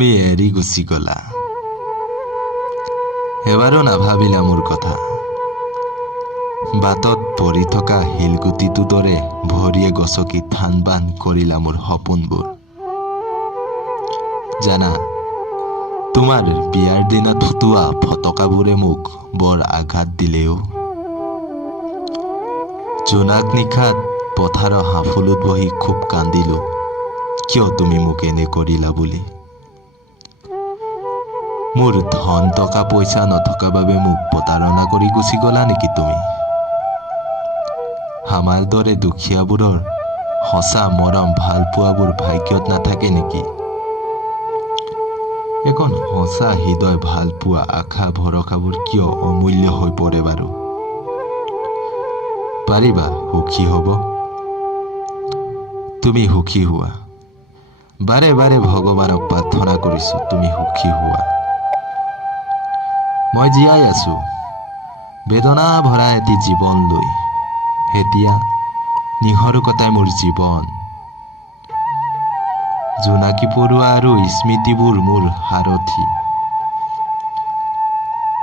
তুমি এৰি গুচি গলা। এবাৰো নাভাবিলা মোৰ কথা। বাটত পৰি থকা শিলগুটিটোৰ দৰে ভৰিয়ে গছকি থান বান কৰিলা মোৰ সপোনবোৰ। জানা, তোমাৰ বিয়াৰ দিনা ফুটোৱা ফটকাবোৰে মোক বৰ আঘাত দিলেও। জোনাক নিশাত পথাৰৰ হাঁফুলিত বহি খুব কান্দিলো, কিয় তুমি মোক এনে কৰিলা বুলি। মোৰ ধন টকা পইচা নথকা বাবে মোক প্ৰতাৰণা কৰি গুচি গলা নেকি তুমি? আমাৰ দৰে দুখীয়াবোৰৰ সঁচা মৰম ভাল পোৱাবোৰ ভাগ্যত নাথাকে নেকি? এখন সঁচা হৃদয় ভাল পোৱা আশা ভৰসাবোৰ কিয় অমূল্য হৈ পৰে বাৰু? পাৰিবা সুখী হ'ব? তুমি সুখী হোৱা। বাৰে বাৰে ভগৱানক প্ৰাৰ্থনা কৰিছো তুমি সুখী হোৱা। মই জীয়াই আছো বেদনা ভৰা এটি জীৱন লৈ। এতিয়া নিসৰকতাই মোৰ জীৱন। জোনাকী পৰুৱা আৰু স্মৃতিবোৰ মোৰ সাৰথি।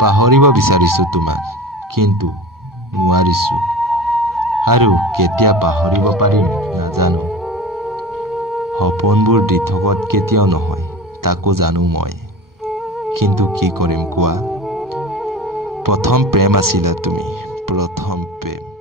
পাহৰিব বিচাৰিছো তোমাক, কিন্তু নোৱাৰিছো। আৰু কেতিয়া পাহৰিব পাৰিম নাজানো। সপোনবোৰ দিঠকত কেতিয়াও নহয়, তাকো জানো মই। কিন্তু কি কৰিম কোৱা? প্ৰথম প্ৰেম আছিলা তুমি, প্ৰথম প্ৰেম।